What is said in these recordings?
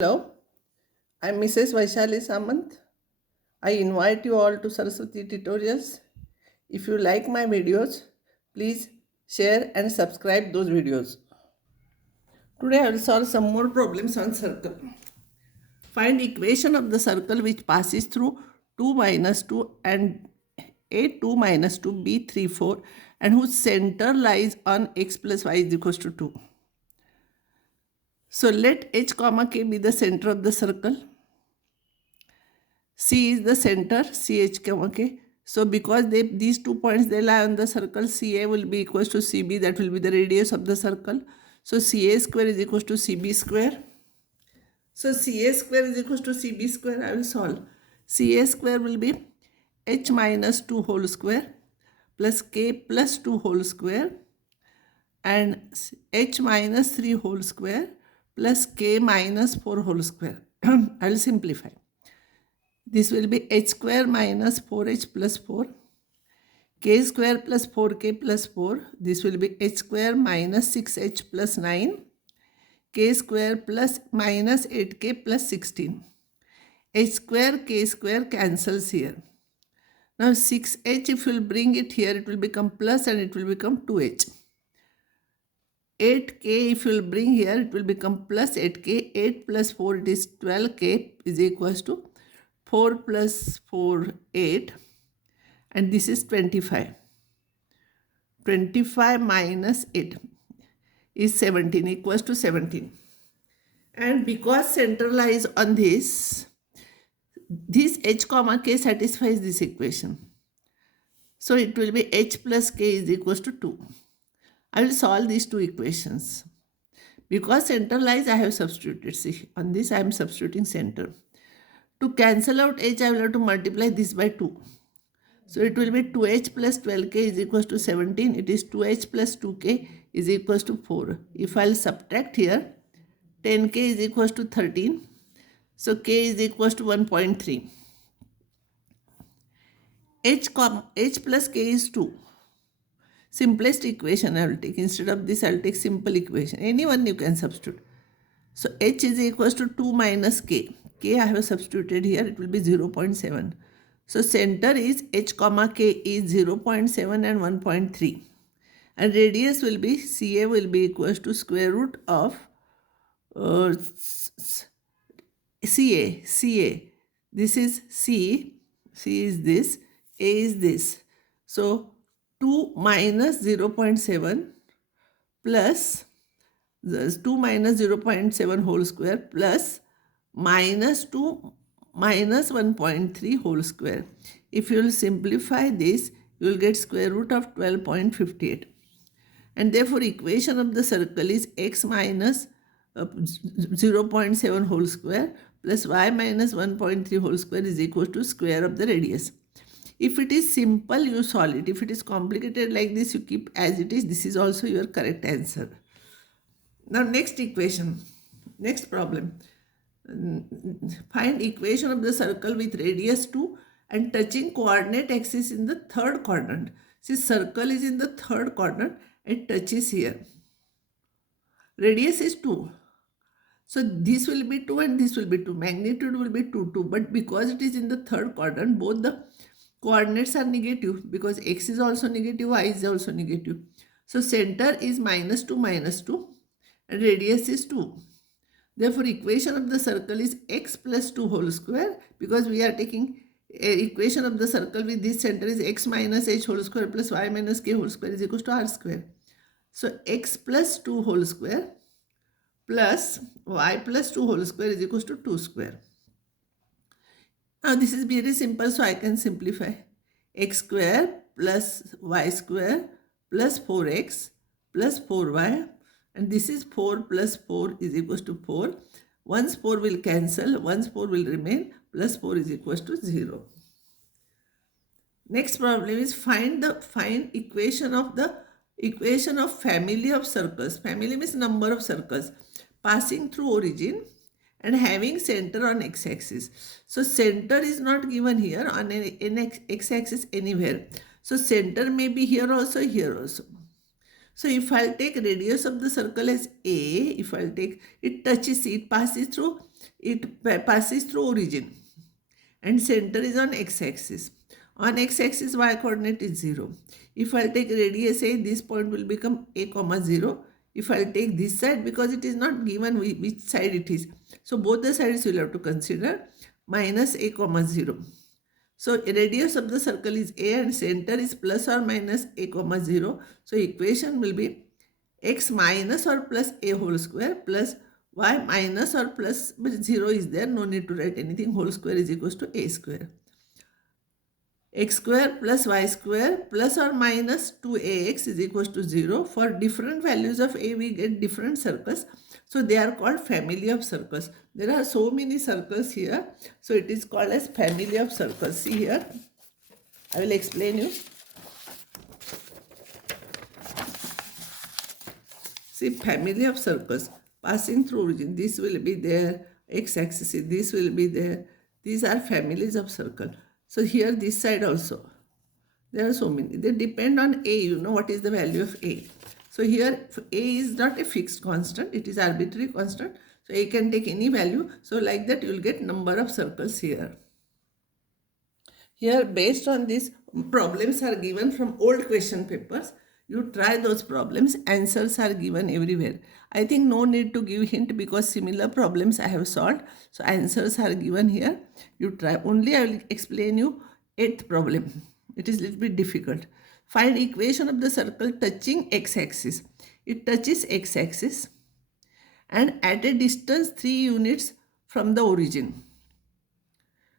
Hello, I'm Mrs. Vaishali Samant. I invite you all to Saraswati Tutorials. If you like my videos, please share and subscribe those videos. Today I will solve some more problems on circle. Find equation of the circle which passes through 2 minus 2 and a2 minus 2 b3 4 and whose center lies on x plus y is equals to 2. So let h comma k be the center of the circle. C is the center, CH comma K. So because these 2 points they lie on the circle, CA will be equals to CB, that will be the radius of the circle. So CA square is equals to CB square. So CA square is equals to CB square. I will solve. CA square will be H minus 2 whole square plus K plus 2 whole square and H minus 3 whole square plus K minus 4 whole square. I will simplify. This will be h square minus 4h plus 4, k square plus 4k plus 4. This will be h square minus 6h plus 9, k square plus minus 8k plus 16. H square, k square cancels here. Now 6h, if you will bring it here, it will become plus and it will become 2h. 8k, if you will bring here, it will become plus 8k. 8 plus 4, it is 12k is equals to 4 plus 4, 8, and this is 25. 25 minus 8 is 17, equals to 17. And because center lies on this h comma k satisfies this equation. So it will be h plus k is equals to 2. I will solve these two equations. Because center lies, I have substituted. See, on this I am substituting center. To cancel out h, I will have to multiply this by 2. So it will be 2h plus 12k is equals to 17. It is 2h plus 2k is equals to 4. If I will subtract here, 10k is equals to 13. So k is equals to 1.3. H plus k is 2. Simplest equation I will take. Instead of this, I will take simple equation. Anyone you can substitute. So h is equals to 2 minus k. K I have substituted here. It will be 0.7. So center is h comma k is 0.7 and 1.3. And radius will be CA will be equals to square root of CA. This is C is this, A is this. So 2 minus 0.7 plus 2 minus 0.7 whole square plus minus 2 minus 1.3 whole square. If you will simplify this, you will get square root of 12.58. And therefore, equation of the circle is x minus 0.7 whole square plus y minus 1.3 whole square is equal to square of the radius. If it is simple, you solve it. If it is complicated like this, you keep as it is. This is also your correct answer. Now, next equation. Next problem. Find equation of the circle with radius 2 and touching coordinate axis in the third quadrant. See, circle is in the third quadrant. It touches here. Radius is 2. So this will be 2 and this will be 2. Magnitude will be 2, 2. But because it is in the third quadrant, both the coordinates are negative because x is also negative, y is also negative. So center is minus 2 and radius is 2. Therefore, equation of the circle is x plus 2 whole square because we are taking equation of the circle with this center is x minus h whole square plus y minus k whole square is equal to r square. So x plus 2 whole square plus y plus 2 whole square is equal to 2 square. Now this is very simple, so I can simplify. X square plus y square plus 4x plus 4y, and this is 4 plus 4 is equals to 4. Once 4 will cancel, once 4 will remain, plus 4 is equals to 0. Next problem is find equation of family of circles. Family means number of circles passing through origin and having center on x-axis. So center is not given here on an x-axis anywhere. So center may be here also, here also. So if I'll take radius of the circle as A, if I'll take, it touches, it passes through origin, and center is on x-axis. On x-axis, y coordinate is 0. If I'll take radius A, this point will become A comma 0. If I'll take this side, because it is not given which side it is, so both the sides you'll have to consider, minus A comma 0. So radius of the circle is A and center is plus or minus A comma 0. So equation will be x minus or plus A whole square plus y minus or plus, but 0 is there, no need to write anything, whole square is equals to A square. X square plus y square plus or minus 2ax is equals to 0. For different values of A, we get different circles. So they are called family of circles. There are so many circles here. So it is called as family of circles. See here, I will explain you. See, family of circles passing through origin. This will be there, x-axis, this will be there. These are families of circle. So here this side also, there are so many. They depend on A, you know what is the value of A. So here A is not a fixed constant, it is arbitrary constant. So A can take any value. So like that you will get number of circles here. Here based on this, problems are given from old question papers. You try those problems, answers are given everywhere. I think no need to give hint because similar problems I have solved. So answers are given here. You try. Only I will explain you 8th problem. It is a little bit difficult. Find equation of the circle touching x-axis. It touches x-axis and at a distance 3 units from the origin.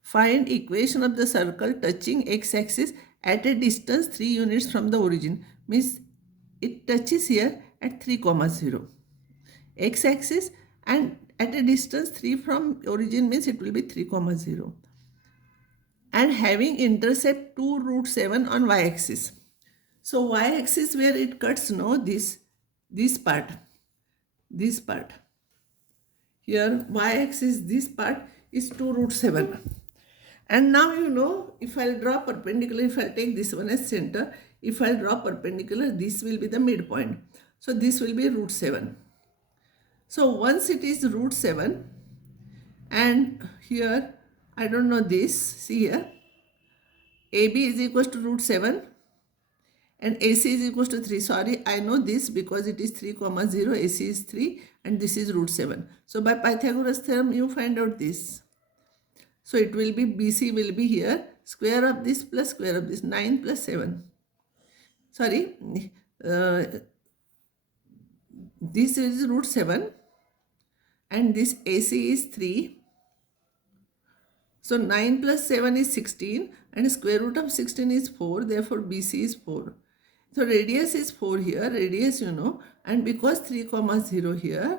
Find equation of the circle touching x-axis at a distance 3 units from the origin. Means it touches here at 3, 0. X-axis and at a distance 3 from origin means it will be 3, 0. And having intercept 2 root 7 on y-axis. So y-axis where it cuts, no, this part. Here y-axis, this part is 2 root 7. And now you know, if I'll draw perpendicular, if I'll take this one as center, if I'll draw perpendicular, this will be the midpoint. So this will be root 7. So once it is root 7, and here, I don't know this, see here, AB is equals to root 7 and AC is equals to 3. Sorry, I know this because it is 3, 0, AC is 3 and this is root 7. So by Pythagoras theorem, you find out this. So it will be BC will be here, square of this plus square of this, 9 plus 7. Sorry, this is root 7 and this AC is 3. So 9 plus 7 is 16 and square root of 16 is 4. Therefore BC is 4. So radius is 4 here, radius you know, and because 3, 0 here,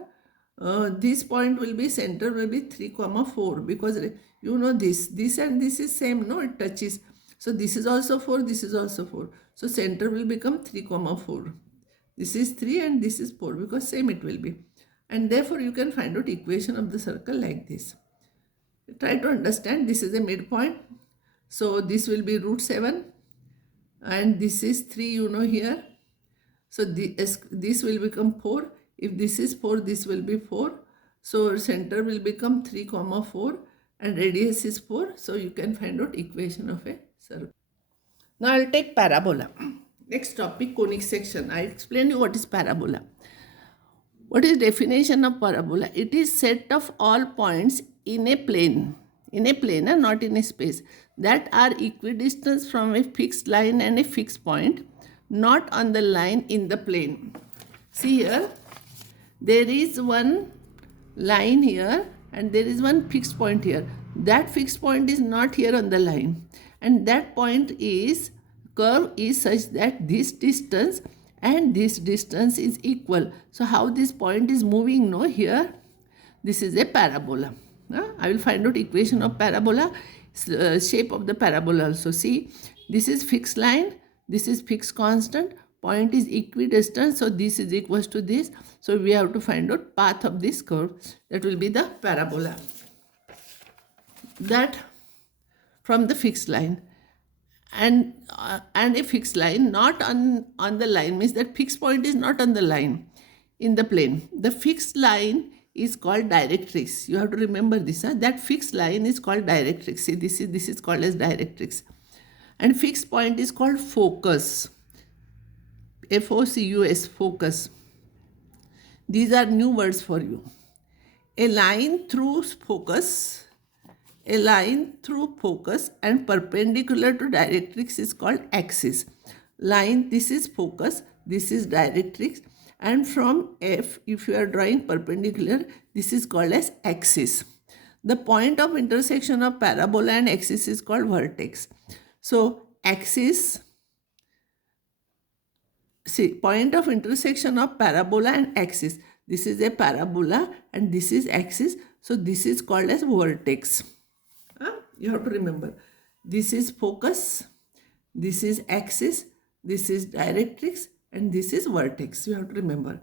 this point will be, center will be 3, 4 because you know this and this is same, no, it touches. So this is also 4, this is also 4. So center will become 3, 4. This is 3 and this is 4 because same it will be. And therefore you can find out equation of the circle like this. Try to understand, this is a midpoint. So this will be root 7 and this is 3, you know here. So this will become 4. If this is 4, this will be 4. So center will become 3, 4 and radius is 4. So you can find out equation of a circle. Now I'll take parabola. Next topic, conic section. I explain you what is parabola. What is definition of parabola? It is set of all points in a plane, not in a space, that are equidistant from a fixed line and a fixed point, not on the line in the plane. See here, there is one line here and there is one fixed point here. That fixed point is not here on the line, and that point is, curve is such that this distance and this distance is equal. So how this point is moving, no, here, this is a parabola. I will find out equation of parabola, shape of the parabola also. See, this is fixed line, this is fixed constant, point is equidistant, so this is equals to this. So we have to find out path of this curve, that will be the parabola, that from the fixed line. and a fixed line not on the line means that fixed point is not on the line in the plane. The fixed line is called directrix. You have to remember this. That fixed line is called directrix. See, this is called as directrix. And fixed point is called focus. Focus, focus. These are new words for you. A line through focus, a line through focus and perpendicular to directrix is called axis. Line, this is focus, this is directrix, and from F, if you are drawing perpendicular, this is called as axis. The point of intersection of parabola and axis is called vertex. So axis, see, point of intersection of parabola and axis. This is a parabola and this is axis. So this is called as vertex. You have to remember. This is focus, this is axis, this is directrix, and this is vertex. You have to remember.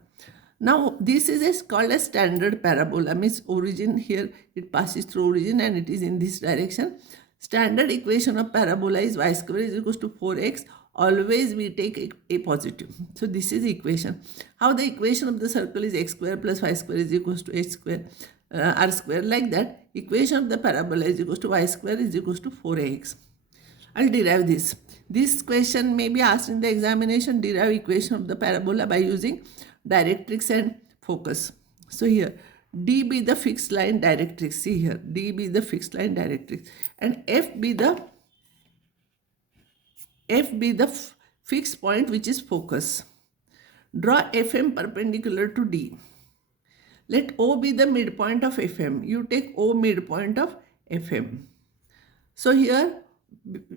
Now this is called a standard parabola. Means origin here, it passes through origin and it is in this direction. Standard equation of parabola is y square is equals to 4x. Always we take a positive. So this is the equation. How the equation of the circle is x square plus y square is equals to h square r square. Like that, equation of the parabola is equals to y square is equals to 4ax. I'll derive this. This question may be asked in the examination. Derive equation of the parabola by using directrix and focus. So here, D be the fixed line directrix. See here, D be the fixed line directrix and F be the fixed point which is focus. Draw FM perpendicular to D. Let O be the midpoint of FM. You take O midpoint of FM. So here,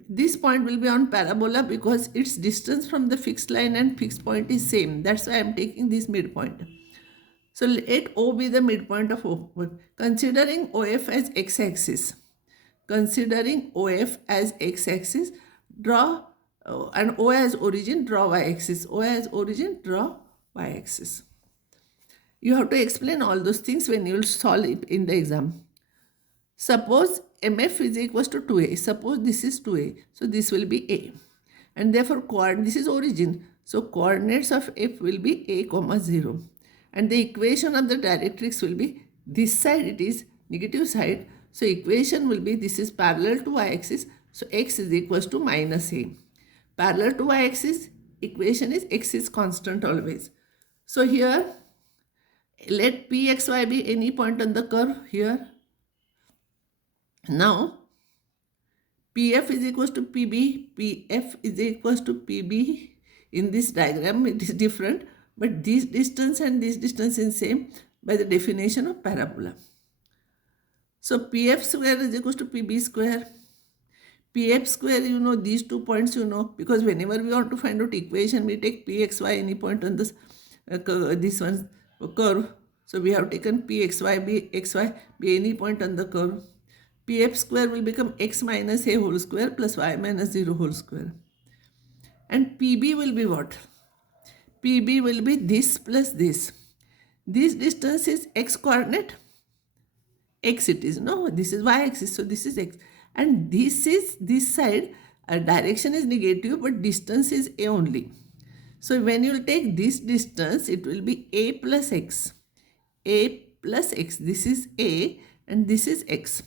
this point will be on parabola because its distance from the fixed line and fixed point is same. That's why I am taking this midpoint. So let O be the midpoint of O. Considering OF as x-axis. Considering OF as x-axis, draw and O as origin, draw y-axis. O as origin, draw y-axis. You have to explain all those things when you will solve it in the exam. Suppose MF is equals to 2a. Suppose this is 2a. So this will be a. And therefore this is origin. So coordinates of F will be a comma 0. And the equation of the directrix will be this side, it is negative side. So equation will be this is parallel to y-axis. So x is equals to minus a. Parallel to y-axis, equation is x is constant always. So here, let pxy be any point on the curve here. Now, PF is equals to PB, PF is equals to PB. In this diagram, it is different, but this distance and this distance is same by the definition of parabola. So, PF square is equals to PB square. PF square, you know, these 2 points you know, because whenever we want to find out equation, we take PXY any point on this, this one curve. So, we have taken PXY be XY be any point on the curve. PF square will become x minus a whole square plus y minus 0 whole square. And PB will be what? PB will be this plus this. This distance is x coordinate. X it is, no? This is y-axis, so this is x. And this is this side, direction is negative, but distance is a only. So when you will take this distance, it will be a plus x. A plus x. This is a and this is x.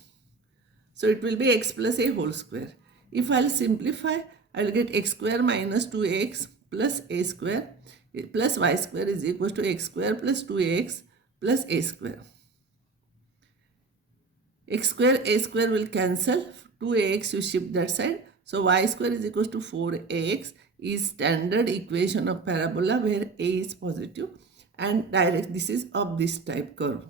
So it will be x plus a whole square. If I'll simplify, I'll get x square minus 2x plus a square plus y square is equal to x square plus 2ax plus a square. X square, a square will cancel. 2ax you shift that side. So y square is equal to 4ax is standard equation of parabola where a is positive and direct. This is of this type curve.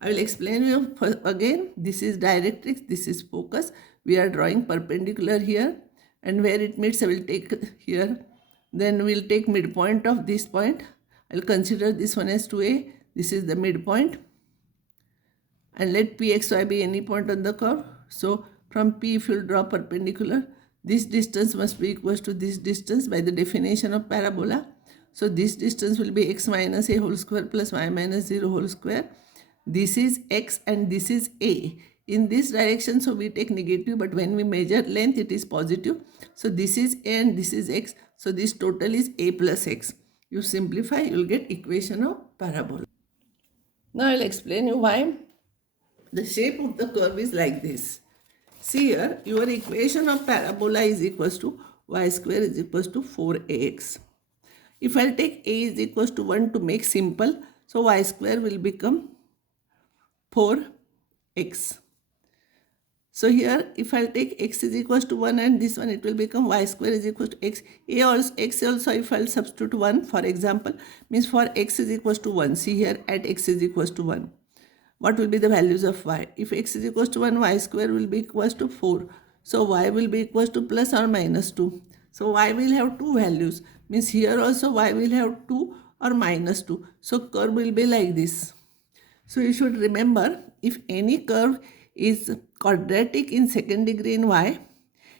I will explain you again. This is directrix, this is focus. We are drawing perpendicular here and where it meets I will take here. Then we will take midpoint of this point. I will consider this one as 2a. This is the midpoint. And let pxy be any point on the curve. So from P if you will draw perpendicular, this distance must be equal to this distance by the definition of parabola. So this distance will be x minus a whole square plus y minus 0 whole square. This is x and this is a. in this direction, so we take negative, but when we measure length, it is positive. So this is a and this is x. So this total is a plus x. You simplify, you will get equation of parabola. Now I will explain you why the shape of the curve is like this. See here, your equation of parabola is equals to y square is equals to 4ax. If I take a is equals to 1 to make simple, so y square will become 4x. So here, if I take x is equals to 1 and this one, it will become y square is equals to x. X also, if I substitute 1, for example, means for x is equals to 1. See here, at x is equals to 1. What will be the values of y? If x is equals to 1, y square will be equals to 4. So y will be equals to plus or minus 2. So y will have two values. Means here also y will have 2 or minus 2. So curve will be like this. So you should remember, if any curve is quadratic in second degree in y,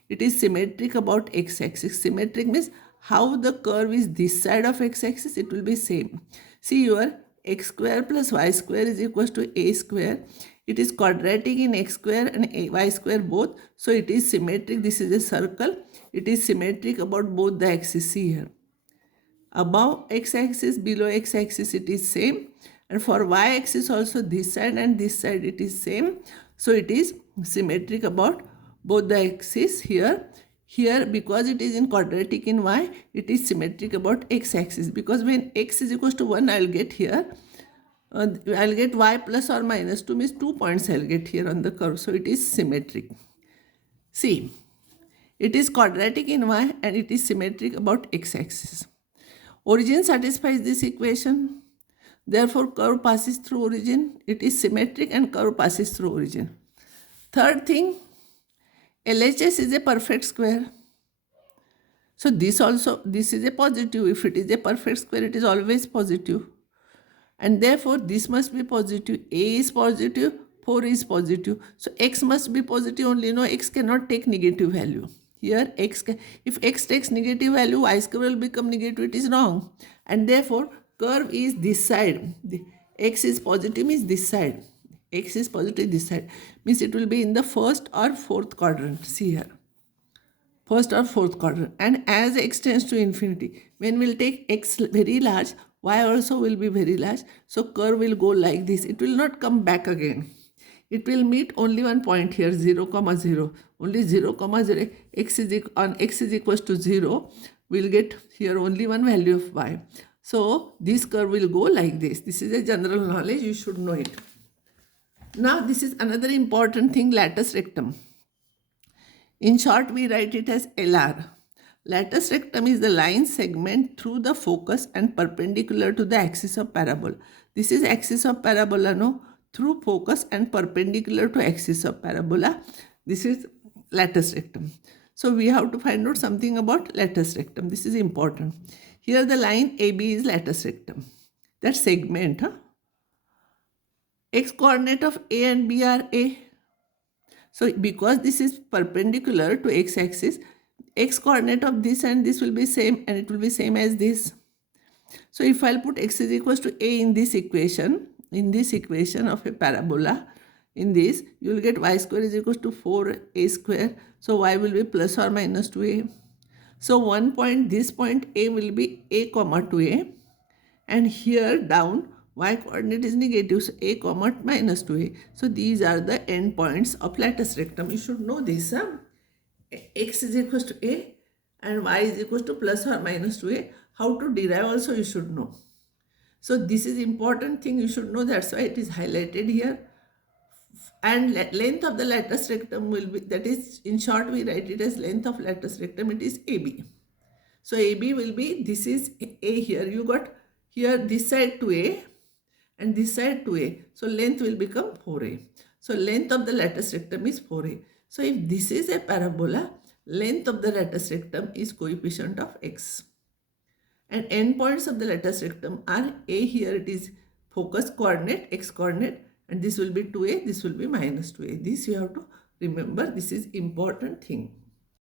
it is symmetric about x-axis. Symmetric means how the curve is this side of x-axis, it will be same. See your x square plus y square is equals to a square. It is quadratic in x square and y square both. So it is symmetric. This is a circle. It is symmetric about both the axes. See here. Above x-axis, below x-axis, it is same. And for y-axis also, this side and this side, it is same. So it is symmetric about both the axes here. Here, because it is in quadratic in y, it is symmetric about x-axis. Because when x is equals to 1, I will get here. I will get y plus or minus 2 means 2 points I will get here on the curve. So it is symmetric. See, it is quadratic in y and it is symmetric about x-axis. Origin satisfies this equation. Therefore, curve passes through origin. It is symmetric and curve passes through origin. Third thing, LHS is a perfect square. So this is a positive. If it is a perfect square, it is always positive. And therefore, this must be positive. A is positive, 4 is positive. So x must be positive only. No, x cannot take negative value. Here, if x takes negative value, y square will become negative. It is wrong. And therefore, curve is this side. X is positive means this side. X is positive this side. Means it will be in the first or fourth quadrant. See here. First or fourth quadrant. And as x tends to infinity, when we'll take x very large, y also will be very large. So curve will go like this. It will not come back again. It will meet only one point here, 0, 0. Only 0, 0. X is equals to 0. We'll get here only one value of y. So this curve will go like this. This is a general knowledge. You should know it. Now this is another important thing, lattice rectum. In short, we write it as LR. Lattice rectum is the line segment through the focus and perpendicular to the axis of parabola. This is axis of parabola, no? Through focus and perpendicular to axis of parabola. This is lattice rectum. So we have to find out something about lattice rectum. This is important. Here the line AB is lattice rectum. That segment, x coordinate of A and B are A. So because this is perpendicular to x-axis, x coordinate of this and this will be same, and it will be same as this. So if I'll put x is equals to A in this equation of a parabola, in this, you will get y square is equals to 4a square. So y will be plus or minus 2a. So this point A will be a comma 2a. And here down, y coordinate is negative, so a comma minus 2a. So these are the end points of lattice rectum. You should know this. X is equals to a and y is equals to plus or minus 2a. How to derive also you should know. So this is important thing you should know. That's why it is highlighted here. And length of the lattice rectum will be, that is, in short, we write it as length of lattice rectum. It is AB. So AB will be, this is A here. You got here this side 2A and this side 2A. So length will become 4A. So length of the lattice rectum is 4A. So if this is a parabola, length of the lattice rectum is coefficient of x. And endpoints of the lattice rectum are A here, it is focus coordinate, x coordinate, and this will be 2A, this will be minus 2A. This you have to remember, this is important thing.